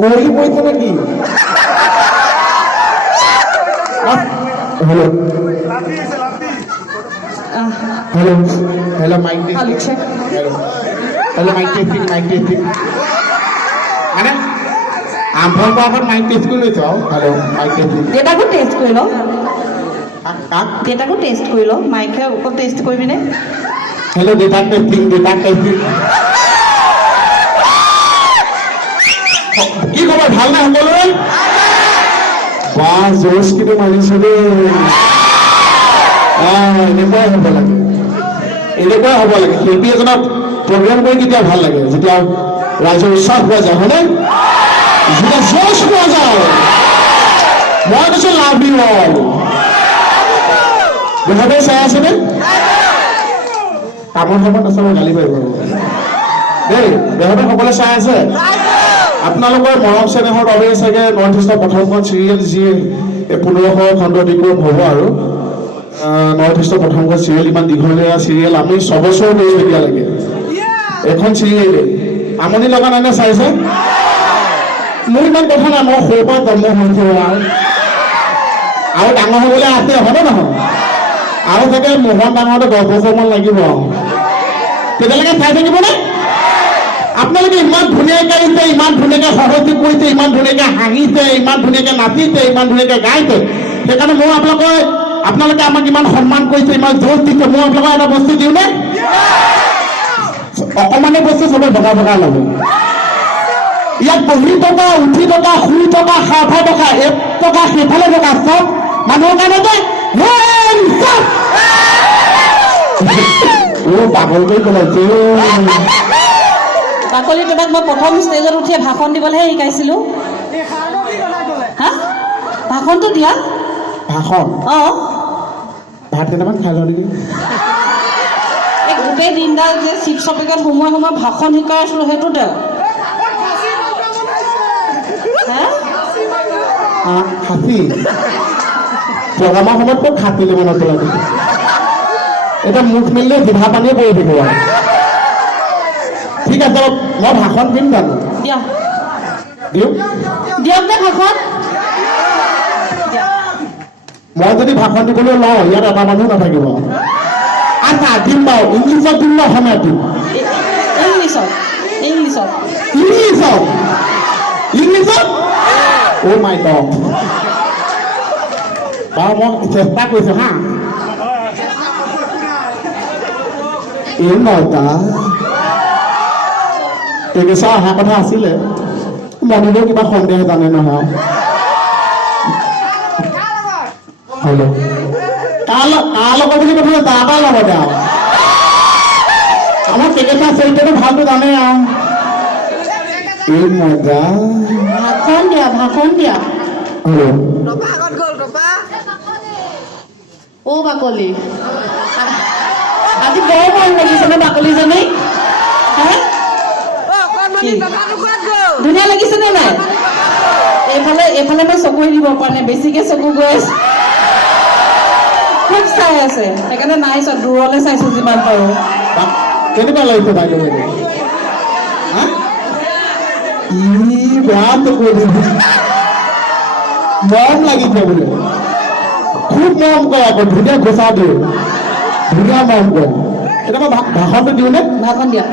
কৰি পৰিছে নেকি? Hello' hello' hello' mic testing hello' mic testing মানে আৰম্ভ কৰাৰ আগত মাইক টেষ্ট কৰি লৈছোঁ আৰু হেল্ল' মাইক টেষ্টিং দেউতাকো টেষ্ট কৰি ল কাক দেউতাকো টেষ্ট কৰি ল মাইকে অকল টেষ্ট কৰিবিনে হেল্ল' দেউতাক টেষ্টিং কি খবৰ ভাল নে সকলোৰে বা জোচ কিন্তু মাৰিছো দেই এনেকুৱাই হ'ব লাগে শিল্পী এজনক প্ৰগ্ৰেম কৰি কেতিয়া ভাল লাগে যেতিয়া ৰাইজৰ উৎসাহ পোৱা যায় হয়নে যেতিয়া জোচ পোৱা যায় মই কৈছো লাভ ইউ অল দেহাবে চাই আছেনে কামৰ সময়ত আছে মই গালি পাৰিব দেই দেহাবে সকলোৱে চাই আছে আপোনালোকৰ মৰম চেনেহৰ বাবে চাগে নৰ্থ ইষ্টৰ প্ৰথমখন চিৰিয়েল যি 1500 খণ্ড দিক্ৰম হ'ব আৰু নৰ্থ ইষ্টৰ প্ৰথমখন চিৰিয়েল ইমান দীঘলীয়া চিৰিয়েল আমি 6 বছৰ কৰিছোঁ এতিয়ালৈকে এখন চিৰিয়েলে আমনি লগা নাই নে চাইছে মোৰ ইমান কথা নাই মই সৰুৰ পৰা জন্ম হৈছোঁ আৰু ডাঙৰ হ'বলৈ আছে হয়নে নহয় আৰু চাগে মোহন ডাঙৰতে 10 বছৰমান লাগিব তেতিয়ালৈকে চাই থাকিবনে আপোনালোকে ইমান ধুনীয়াকৈ গাইছে ইমান ধুনীয়াকৈ সহযোগ কৰিছে ইমান ধুনীয়াকৈ হাঁহিছে ইমান ধুনীয়াকৈ নাচিছে ইমান ধুনীয়াকৈ গাইছে সেইকাৰণে মই আপোনালোকে আমাক ইমান সন্মান কৰিছে ইমান জোৰ দিছে মই আপোনালোকক এটা বস্তু দিওঁনে অকণমানে বস্তু চবে ভগা ল'ব ইয়াত বহি টকা উঠি টকা শুই টকা খাই টকা 1 টকা সেইফালে টকা চব মানুহৰ কাৰণে যে পাগল কৰি পেলাইছে বাকলি তোমাক মই প্ৰথম ষ্টেজত উঠিয়ে ভাষণ দিবলৈহে শিকাইছিলোঁ হা ভাষণটো দিয়া ভাষণ অঁ ভাত কেইটামান খাই লওঁ নেকি এই গোটেই দিনডাল যে চিপছৰ পেকেট সোমোৱাই ভাষণ শিকাই আছিলোঁ সেইটোতে খাচী প্ৰগ্ৰামৰ সময়ত ক'ত খাচিলে মনত পেলাবি এতিয়া মুখ মেলিলে জিভা পানীয়ে পৰি থাকিব ঠিক আছে মই ভাষণ দিম জানো দিয়ক নে ভাষণ মই যদি ভাষণ দিবলৈ লওঁ ইয়াত এটা মানুহ নাথাকিব আচ্ছা দিম বাৰু ইংলিছত দিম নে অসমীয়াত দিম ইংলিছত অ' মাই গড বাৰু মই চেষ্টা কৰিছোঁ হা এই নটা তেগেছা অহা কথা আছিলে মনিলেও কিবা সন্দেহ জানে নহয় হেল্ল' কাৰ লগত বুলি কথা তাৰ লগতে আৰু আমাৰ তেগেছা চৰিত্ৰটো ভালটো জানে আৰু এই মজা ভাষণ দিয়া হেল্ল' অ' বাকলি আজি বৰ ভাল লাগিছেনে বাকলিজনী ধুনীয়া লাগিছেনে নাই এইফালে মই চকুৱে দিব পৰা নাই বেছিকে চকু গৈ আছে খুব চাই আছে সেইকাৰণে নাই চোৱা দূৰলৈ চাইছো যিমান পাৰোঁ কেনেকুৱা লাগিছে বাইদেউ মৰম লাগিছে বোলে খুব মৰম কৰে আকৌ ধুনীয়া ঘোচা দিওঁ ধুনীয়া মৰম কৰে এতিয়া মই ভাষণটো দিওঁনে ভাষণ দিয়া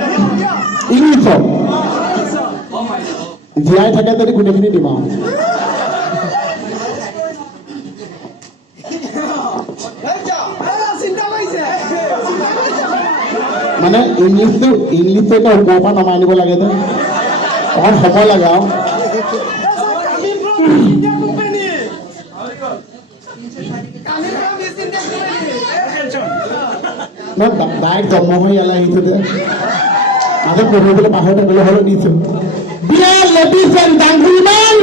ইংলিছত জীয়াই থাকে যদি গোটেইখিনি দিম আৰু মানে ইংলিছটো এতিয়া ওপৰৰ পৰা নমাই আনিব লাগে যে অকণ সময় লাগে আৰু ডাইৰেক্ট জন্ম হৈ ইয়ালৈ আহিছো যে মাজত পঢ়িবলৈ পাহৰি থাকিবলৈ হ'লেও দিছোঁ Dear ladies and gentlemen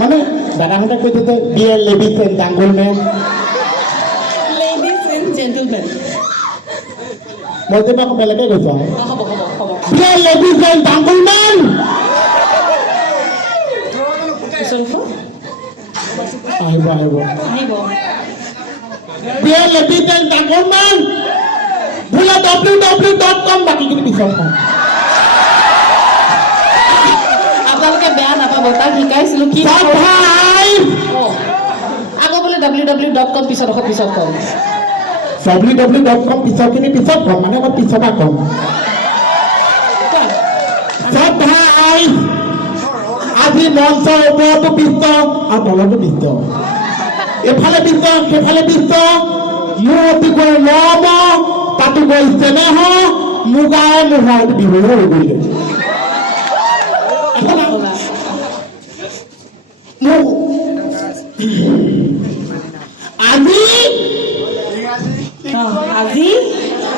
মানে দাদাহঁতে কৈছে যে Dear ladies and gentlemen মই যে আকৌ বেলেগে কৈছো আৰু Dear ladies and gentlemen আহিব Dear ladies and gentlemen www.com বাকীখিনি পিছত তাক শিকাইছিলোঁ কি আকৌ বোলে www.com পিছত কম www.com পিছৰখিনি পিছত কম মানে মই পিছৰপৰা কম চব ভাই আজি মঞ্চৰ ওপৰতো বিশ্ব আৰু তলতো বিশ্ব এফালে বিশ্ব সেইফালে বিশ্ব মোৰ অতিকৈ মৰম তাতোকৈ চেনেহ মুগাই নোহোৱা এইটো বিহু হৈ গ'লে আজি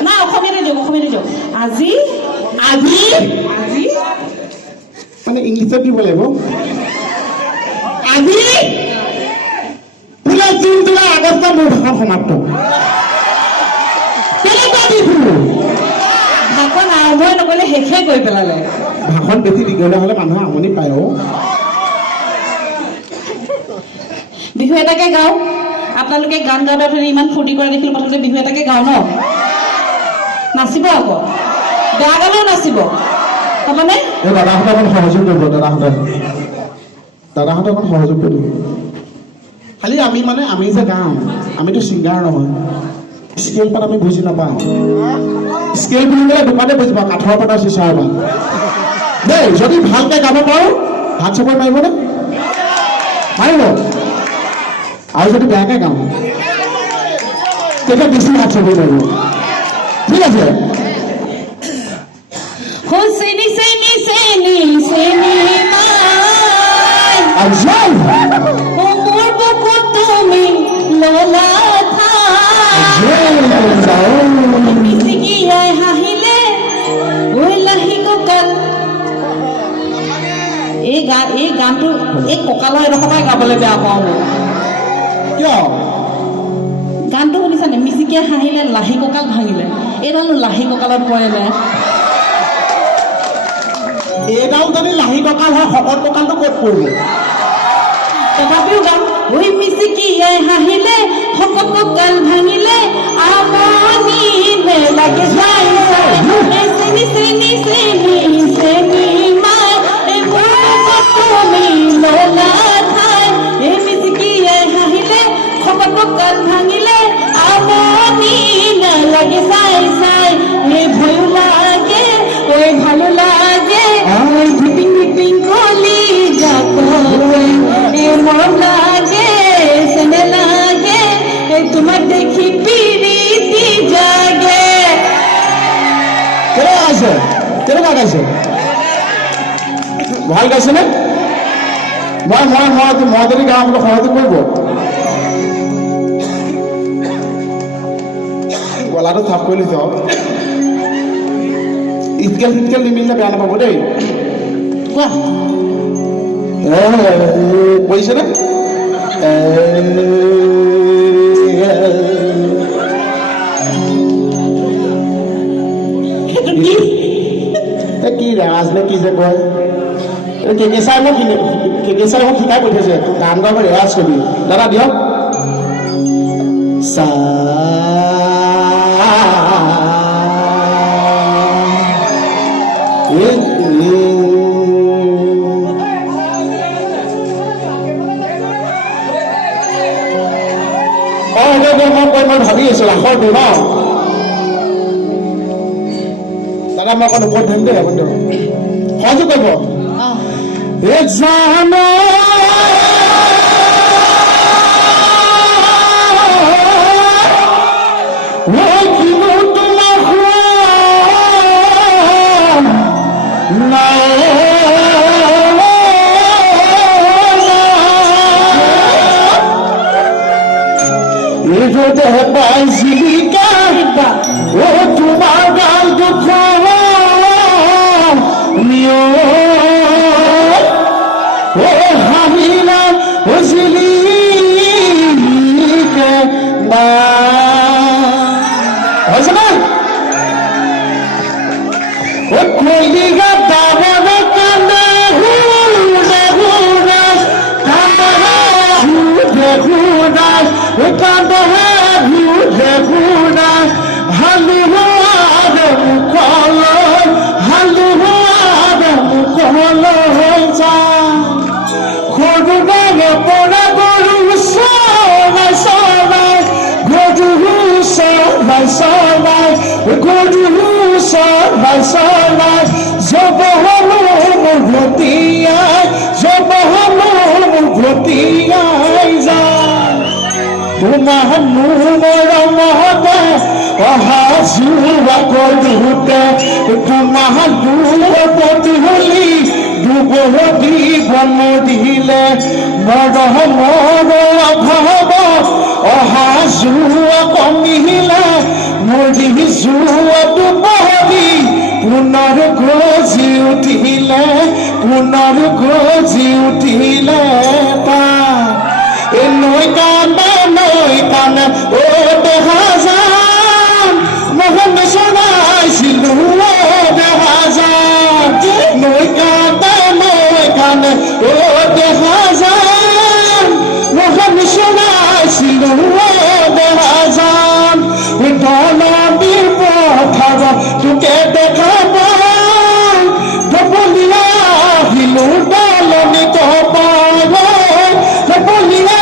না অসমীয়াতে দিয়ক আজি মানে ইংলিছত দিব লাগিব আজি বোলে জুন জুলাই আগষ্ট মোৰ ভাষণ সমাপ্ত কেনেকুৱা বিহু ভাষণ আৰম্ভই নকৰিলে শেষে কৰি পেলালে ভাষণ বেছি দীঘলীয়া হ'লে মানুহে আমনি পায় বিহু এটাকে গাওঁ আপোনালোকে গান গাওঁতে ইমান ফূৰ্তি কৰা দেখিলোঁ প্ৰথমতে বিহু এটাকে গাওঁ ন নাচিব আকৌ বেয়া গালেও নাচিব হ'বনে এই দাদাহঁতে অকণ সহযোগ কৰিব দাদাহঁতে অকণ সহযোগ কৰিব খালি আমি যে গাওঁ আমিতো ছিংগাৰ নহয় স্কেল পাত আমি বুজি নাপাওঁ স্কেল বুলি ক'লে দোকানে বুজি পাওঁ কাঠৰ পাতৰ চিচাৰ পাত দেই যদি ভালকৈ গাব পাৰোঁ হাত চাপৰি মাৰিবনে মাৰিব আৰু যদি বেয়াকৈ গাওঁ তেতিয়া বেছি হাত চাপৰি মাৰিব ঠিক আছে চেনি মোৰ বুকুত তুমি ললা মিচিকিয়াই হাঁহিলে ঐ লাহি কঁকাল এই গানটো এই কঁকালৰ এডোখৰ পৰাই গাবলৈ বেয়া পাওঁ কিয় গানটো শুনিছানে মিচিকিয়াই হাঁহিলে লাহি কঁকাল ভাঙিলে এইডালনো লাহি কঁকালত পৰে নে এইডাল যদি লাহি কঁকাল হয় শকত কঁকালটো ক'ত পৰিব তথাপিও গাম ঐ মিচিকিয়াই হাঁহিলে শকত কঁকাল ভাঙিলে আমনি লাগে যাই চেনি মাই এই তুমি ললা ঠাই এই মিচিকিয়াই হাঁহিলে শকত কঁকাল ভাঙিলে আমনি লাগে চাই এই ভয়ো লাগে ঐ ভালো লাগে ধিপিং ধিপিং কলি মৰম লাগে চেনে লাগে তোমাক দেখি পিৰিতি জাগে কেনেকুৱা গাইছে ভাল গাইছেনে মই যদি গাওঁ আমাক সহযোগ কৰিব গলাটো চাফ কৰি লৈছে স্কেল নিমিলিলে বেয়া নাপাব দেই কোৱা কৈছেনে কি ৰেৱাজ নে কি যে কয় কেকেচাই মোক শিকাই পঠিয়াইছে গান গাব ৰেৱাজ কৰি দাদা দিয়ক মই ভাবি আছো ৰাসৰটো ন দাদা মই অকণ ওপৰত ধৰিম দেই আপুনি সহযোগ কৰিব তোমাৰ গাল দুখ হামিলা হজিলি হৈছে নে কলিগা দাবাবে কান্দে কান্দে চৰাই চৰাই জবহলো মোৰ ভতিয়াই জবহলো মোৰ ভতিয়াই যায় তোমাৰ মৰমতে অহা যোৱা কৰোঁতে তোমাৰ পদূলি দুবহী বন দিলে মৰমৰ অভাৱ অহা যোৱা কমিলে মৰি যোৱা দুবহী পুনৰ গজি উঠিলে পুনৰ গজি উঠিলে এই নৈ কাণে অ দেহা যান মোহন চৰাইছিলো অ দেহা যান নৈ কাণে অ দেহা যান মোহন চৰাইছিলো অ দেহা যান নদীৰ পথাৰ তোকে দেখা পাই ঢপলিয়া আহিলো দলনি কপাল ঢপলিয়া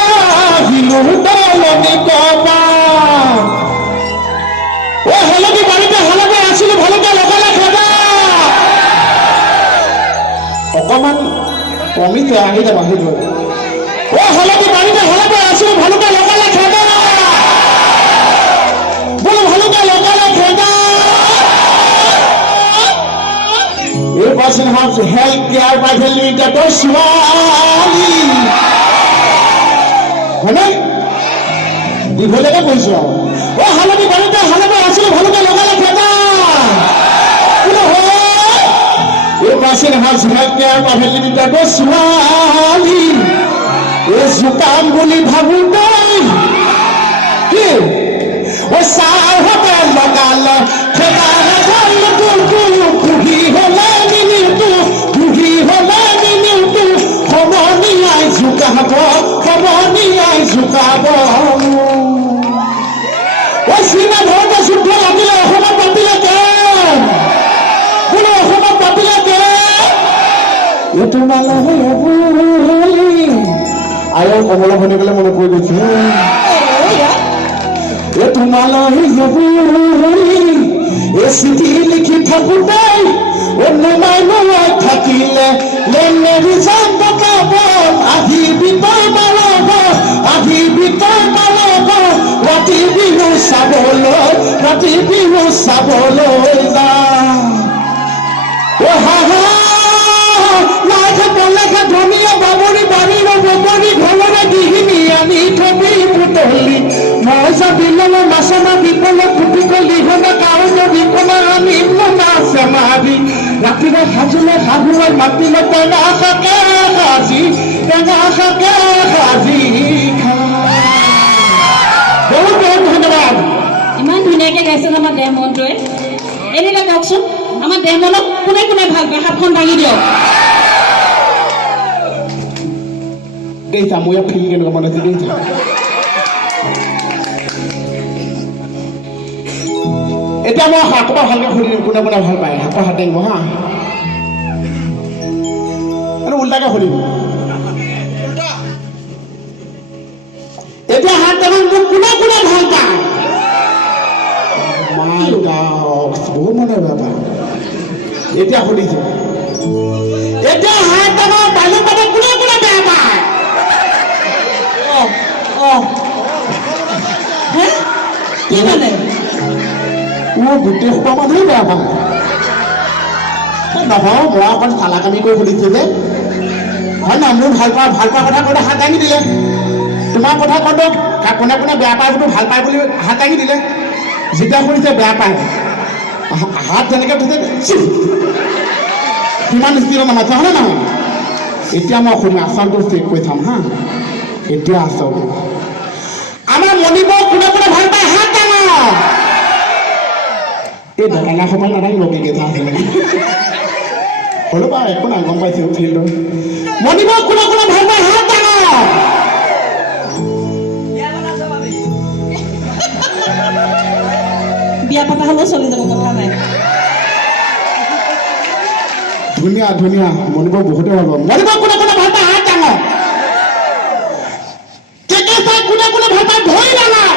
আহিলো দলনি কপাল অ হালধি বাৰীতে হালধি আছিলো ভালকে লগালে খেদা অকমান কমিতে আহিলে বাহিৰ অ হালধি বাৰীতে হালধি আছিলো ভালকে লগালে খেদা বোলো ভালকে লগালে খেদা এই person house health care private লিমিটেডৰ ছোৱালী হয়নে দীঘলীয়াকে কৈছো আৰু অ হালধি বাৰীতে হালধি আছিলো ভালকে লগালে খেদা বোলো হয় এই person house health care private লিমিটেডৰ ছোৱালী এই জোকাম বুলি ভাবোতে কি ও চাহতে লগালে খেদাৰে ভালটো বুঢ়ী হলে মিনিটো বুঢ়ী হলে মিনিটো সমনীয়াই জোকাব সমনীয়াই জোকাব ও চীনা ভাৰতে যুদ্ধ লাগিলে অসমত পাতিলে কেন বোলো অসমত পাতিলে কেন এইটো নালাহে আয়ৰ কমলা শুনিবলৈ মনত পৰি গৈছে তোমালৈ এই চিঠি লিখি থাকোঁতে অনুমাই নোলাই থাকিলে নেৰি যাম বকাব আহিবি তই মাৰব আহিবি তই মাৰব ৰাতি বিহু চাবলৈ যাম অ হাহা লাইখে পলেখে ধনীয়া বাবৰি বাৰীৰ বগৰী ঘৰৰে গৃহিণী আনি থবি পুতলি মই যাবিলে নাচনা বিপলে ফুটি গলি হলে কাৰণে বিপনা আনি নাচ মাৰি ৰাতিৰে সাজিলে শাহুৱে মাতিলে টেঙা শাকে সাজি বহুত বহুত ধন্যবাদ ইমান ধুনীয়াকে গাইছে আমাৰ দেহ মনটোৱে এৰিলে কওকচোন আমাৰ দেহ মনক কোনে কোনে ভাল পায় হাতখন ভাঙি দিয়ক দেইতা মই ফিল কেনেকুৱা বনাইছে দেইতা এতিয়া মই হাতবা ভালকে খুলি দিম কোনে কোনে ভাল পায় হাতৰ হাত দাঙিব হা আৰু উল্টাকে খুলিম এতিয়া হাত দাঙান মোক কোনে কোনে ভাল পায় বহুত মনে বেয়া পায় এতিয়া খুলিছে এতিয়া হাত দাঙান বাইলে পালে কোনে কোনে বেয়া পায় কি মানে গোটেই সোপা মানুহে বেয়া পায় নহয় মই অকণ চালাকানি কৰি সুধিছো যে হয় না মোৰ ভাল পোৱা কথা কওঁতে হাত দাঙি দিলে তোমাৰ কথা কওঁতে কোনে কোনে বেয়া পায় বুলি ভাল পায় বুলি হাত দাঙি দিলে যেতিয়া শুনিছে বেয়া পায় হাত যেনেকৈ উঠিছে কিমান স্থিৰ নামাছে হয়নে নহয় এতিয়া মই শুনিম আচলটো চেক কৰি চাম হা এতিয়া আচল আমাৰ মণিপুৰ কোনে কোনে ভাল পায় হাত ডাঙৰ এই ডেকানা সমান নাথাকিব কেইটা আছিলে হ'লেও বাৰু একো নাই গম পাইছোঁ ফিল্ডত মণিপুৰ কোনে কোনে ভাল পায় হাত ডাঙৰ বিয়া পতা হ'লেও চলি যাব কথা নাই ধুনীয়া ধুনীয়া মণিপুৰ বহুতে ভাল পাব মণিপুৰ কোনে কোনে ভাল পায় হাত ডাঙৰ কোনে কোনে ভাল পায় ভৰি ডাঙৰ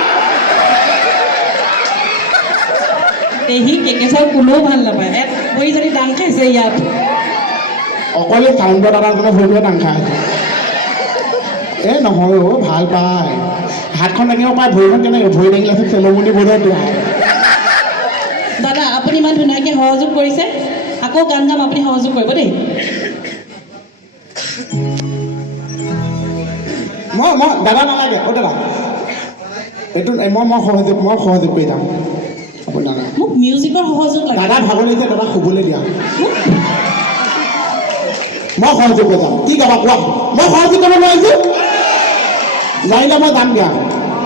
পেহী কেকেচাৰ কোনো কোনেও ভাল নাপায় ভৰি যদি দাং খাইছে ইয়াত অকলে চাউণ্ডৰ দাদা ভৰিটোৱে দাং খাই এই নহয় অ' ভাল পায় হাতখন দাঙিব পায় ভৰিখন কেনেকৈ ভৰি দাঙিলে চেলমনি বজাই দিয়া দাদা আপুনি ইমান ধুনীয়াকৈ সহযোগ কৰিছে আকৌ গান গাম আপুনি সহযোগ কৰিব দেই মই দাদা নালাগে অ' দাদা এইটো মই সহযোগ কৰি যাম আপুনি দাদা মোক মিউজিকৰ সহযোগ লাগে দাদা ভাগৰ লাগিছে দাদা শুবলৈ দিয়া মই সহযোগ কৰি যাম কি গাবা কোৱা মই সহযোগ কৰিব নোৱাৰিছোঁ লাগিলে মই যাম দিয়া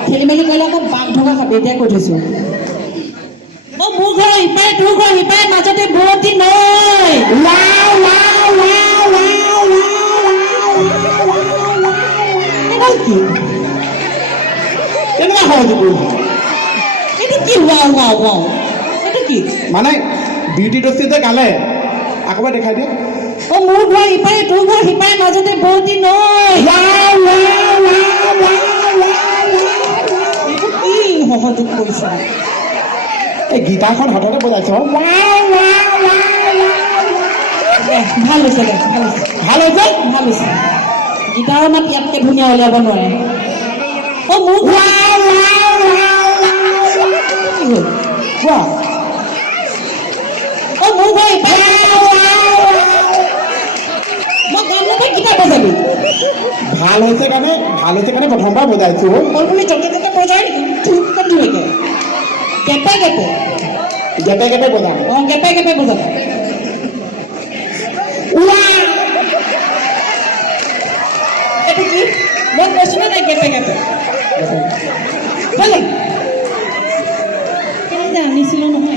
খেলি মেলি কৰিলে আকৌ বাঘ ঢকা খাবি এতিয়া কৈ থৈছোঁ অ মোৰ ঘৰ সিপাৰে তোৰ ঘৰ সিপাৰে মাজতে বোৱতী নৈ কি কেনেকুৱা সহযোগ কৰিছে এইটো কি ৱাও ৱাও ৱাও এইটো কি মানে বিউটি দস্তি যে গালে আকৌ দেখাই দিয়ে অ মোৰ ঘৰ ইপাৰে তোৰ ঘৰ সিপাৰে মাজতে বোৱতী নৈ এইটো কি সহযোগ কৰিছে এই গীটাৰখন হাততে বজাইছ ভাল হৈছে দে ভাল হৈছে ভাল হৈছে ভাল হৈছে গীটাৰৰ মাত ইয়াতকৈ ধুনীয়া উলিয়াব নোৱাৰে অ মোৰ কোৱা অ মোৰ ঘৰ ইপাৰে মই গান নাপাই গীটাৰ বজাবি ভাল হৈছে কাৰণে প্ৰথমবাৰ বজাইছো মই তুমি য'তে ত'তে বজাই ধুনীয়াকৈ কেপে কেপে গেপে গেপে বজাম অ কেপে কেপে বজাব এইটো কি মই কৈছোঁ নে নাই কেপে কেপে ভালে কেনেকৈ আনিছিলোঁ নহয়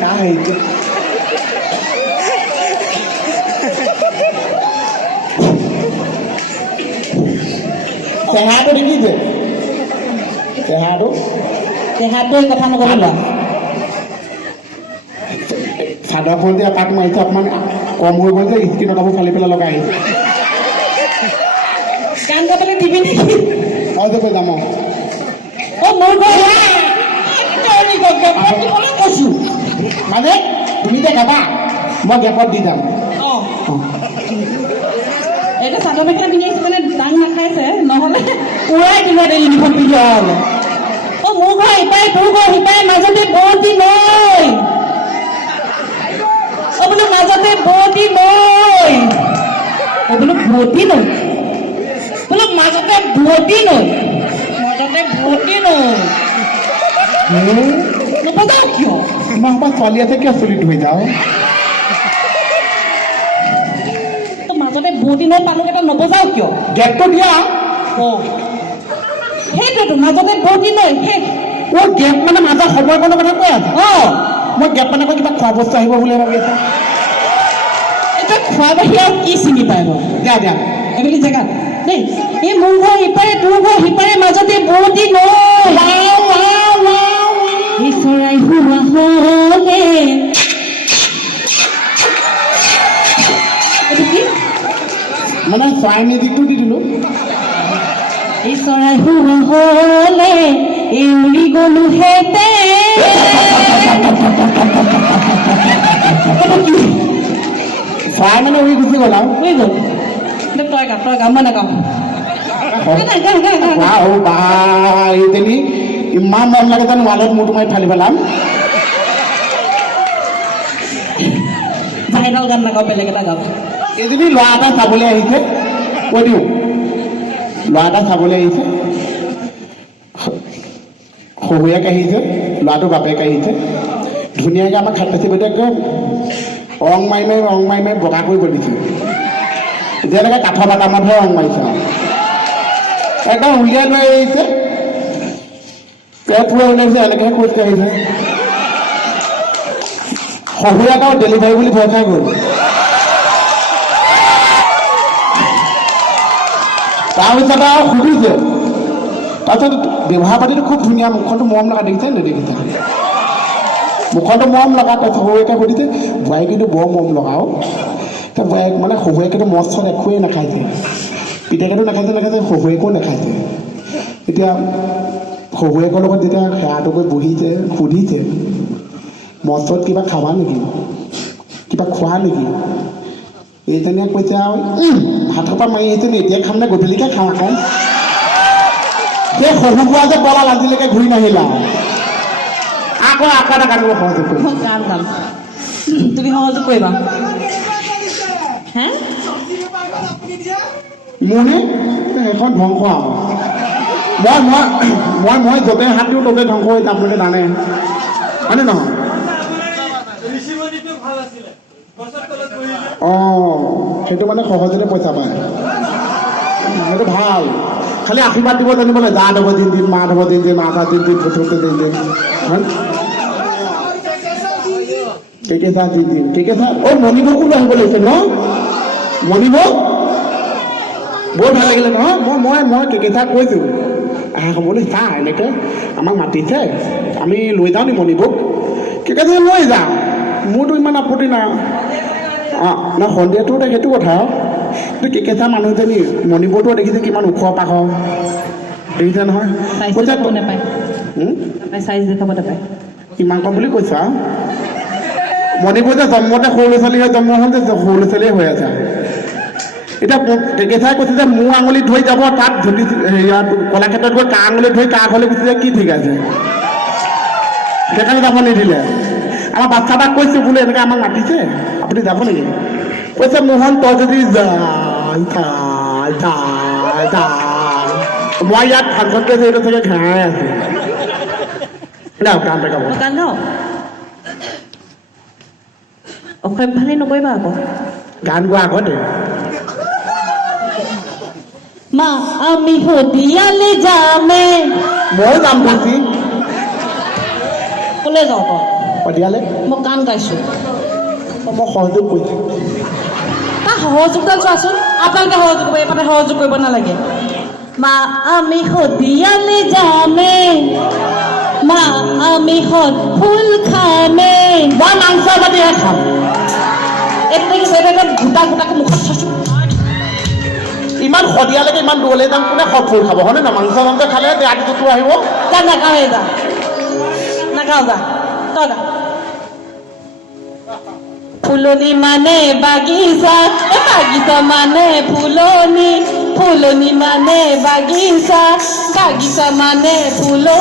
কাহ আহিছে চেহেৰাটো দেখিছে দেহাটো কথা নক'ব লোৱা চাদৰখন যে এপাক মাৰিছে অকণমান কম হৈ গ'ল যে স্কিনত আকৌ ফালি পেলাই লগাই আহিছে গান গাবলৈ দিবি নেকি মই যে যাম অ মোৰ ঘৰ কৈছোঁ মানে তুমি যে গাবা মই গেপত দি যাম অ এইটো চাদৰ মেখেলা পিন্ধি আহিছে মানে দাং নাখাইছে নহ'লে উৰাই দিলোঁ ইউনিফৰ্ম পিন্ধি অহা হ'লে অ মোৰ ঘৰ ইপাৰে তোৰ ঘৰ সিপাৰে মাজতে বোৱতী নৈ অ বোলো মাজতে বোৱতী নৈ অ বোলো বোৱতী নৈ বোলো মাজতে বোৱতী নৈ নবজাও কিয় মই আমাৰ ছোৱালী আছে কিয় চুলি ধুই যাওঁ মাজতে বোৱতী নৈ পালোগৈ নবজাও কিয় গেপটো দিয়া অ সেইটোৱেতো মাজতে বোৱতী নৈ সেই গেপ মানে মাজৰ সময়কণৰ কথা কৈ আছে অ মই গেপ মানে কিবা খোৱা বস্তু আহিব বুলি ভাবি আছো এতিয়া খোৱা বাহিৰে আৰু কি চিনি পায় বাৰু দিয়া এইবুলি জেগাত দেই এই মোৰ ঘৰ ইপাৰে তোৰ ঘৰ সিপাৰে মাজতে বোৱতী নৈ এই চৰাই হোৱা হ'লে এইটো কি মানে চৰাই মিউজিকটো দি দিলোঁ এই চৰাই হোৱা হ'লে এই উৰি গ'লো হেতে চৰাই মানে উৰি গুচি গ'ল আৰু হৈ গ'ল তই গা মই নাগাওঁ এইজনী ইমান মন লাগে যেন ৱালত মূৰটো মাৰি ফালি পেলাম ভাইডাল গান নাগাওঁ বেলেগ এটা গাওঁ এইজনী ল'ৰা এটা চাবলৈ আহিছে কৈ দিওঁ ল'ৰা এটা চাবলৈ আহিছে শহুৱেক আহিছে ল'ৰাটো বাপেক আহিছে ধুনীয়াকৈ আমাক খাট পাচি গৈ একদম ৰং মাৰি বগা কৰিব দিছে এতিয়ালৈকে কাঠৰ বাটামতহে ৰং মাৰিছে একদম উলিয়াই লৈ আহিছে পেট পুৰা উলিয়াইছে এনেকৈ খোজকাঢ়িছে শহুৱেক আৰু ডেলিভাৰী বুলি ভয় খাই গ'ল তাৰপিছত আৰু সুধিছে তাৰপিছত ব্যৱহাৰ পাতিটো খুব ধুনীয়া মুখখনটো মৰম লগা দেখিছে নেদেখিছে মুখনটো মৰম লগা তাৰপিছত শহুৱেকে সুধিছে বোৱাৰীকেইটো বৰ মৰম লগাও এতিয়া বোৱাৰীক মানে শহুৱেকেতো মদ চদ একোৱেই নাখাইছে পিতেকেতো নাখাইছে শহুৱেকো নাখাইছে এতিয়া শহুৱেকৰ লগত যেতিয়া সেৱাটো কৰি বহিছে সুধিছে মচত কিবা খাবা নেকি কিবা খোৱা নেকি এইজনীয়ে কৈছে আৰু ভাতৰ পৰা মাৰি আহিছে নি এতিয়া খাম নে গধূলিকে খাওঁ আকৌ সেই শহু পোৱা যে পলাল আজিলৈকে ঘূৰি নাহিলা আকৌ এটা কাটিব সহযোগ কৰিম মই গান গাম তুমি সহযোগ কৰিবা হে মোৰনে এখন ধ্বংস আৰু মই য'তে হাত দিওঁ ত'তে ধ্বংস হৈ আপোনালোকে জানে হয়নে নহয় অঁ সেইটো মানে সহজতে পইচা পায় সেইটো ভাল খালি আশীৰ্বাদ দিব জানিবলৈ জাত হ'ব দিন মাত হ'ব দিন আধা দিন ফুটুতে দিন কেকেচা দিন কেকেচা অ' মণিভোগো আহিব লাগিছে ন মণিভোগ বৰ ভাল লাগিলে নহয় মই কেকেচা কৈছোঁ আহা সময়লৈ চা এনেকৈ আমাক মাতিছে আমি লৈ যাওঁ নি মণিভোগ কেকেচা লৈ যাওঁ মোৰতো ইমান আপত্তি নাই অঁ না সন্ধিয়াটো সেইটো কথা কিন্তু কেকেচা মানুহজনী মণিপুৰটো দেখিছে কিমান ওখ পাখ দেখিছে নহয় চাইজ দেখাব নাপায় ইমান কম বুলি কৈছা মণিপুৰ যে জন্মতে সৰু ল'ৰা ছোৱালী হৈ জন্ম হ'ল যে সৰু ল'ৰা ছোৱালীয়ে হৈ আছে এতিয়া কেকেচাই কৈছে যে মোৰ আঙুলিত ধৰি যাব তাত ধুতি হেৰিয়াত কলাক্ষেত্ৰত গৈ কা আঙুলিত ধৰি কা ঘৰলৈ গুচি যায় কি ঠিক আছে সেইকাৰণে যাব নিদিলে আমাৰ বাচ্ছা এটাক কৈছোঁ বোলে এনেকৈ আমাক মাতিছে আপুনি যাব নেকি কৈছে মোহন তই যদি মই ইয়াত ফাংচন কৰিছোঁ এইটো চাগে ঘাঁই আছে গান গাব গান গাওঁ অসভ্যালি নকৰিবা আকৌ গান গোৱা আগতে মা আমি শদিয়ালে যামে ময়ো যাম বেছি ক'লে যাওঁ আকৌ শদিয়ালে মই গান গাইছোঁ মই সহযোগ কৰিছোঁ তাৰ সহযোগডাল চোৱাচোন আপোনালোকে সহযোগ কৰিব এইপাতে সহযোগ কৰিব নালাগে মা আমি শদিয়ালে যামে মা আমি সদ ফুল খামে মই মাংস পাতিহে খাম এইটো দেখিছে এইটো গোটা গোটাকৈ মুখত চাইছোঁ ইমান শদিয়ালৈকে ইমান দূৰলৈ যাম কোনে সফল খাব হয়নে না মাংস খালে ৰাতিটো আহিব যা নাগাওঁৱে যা নাগাওঁ যা তই গা ফুলনি মানে বাগিচা বাগিচা মানে ফুলনি ফুলনি মানে বাগিচা বাগিচা মানে ফুলনি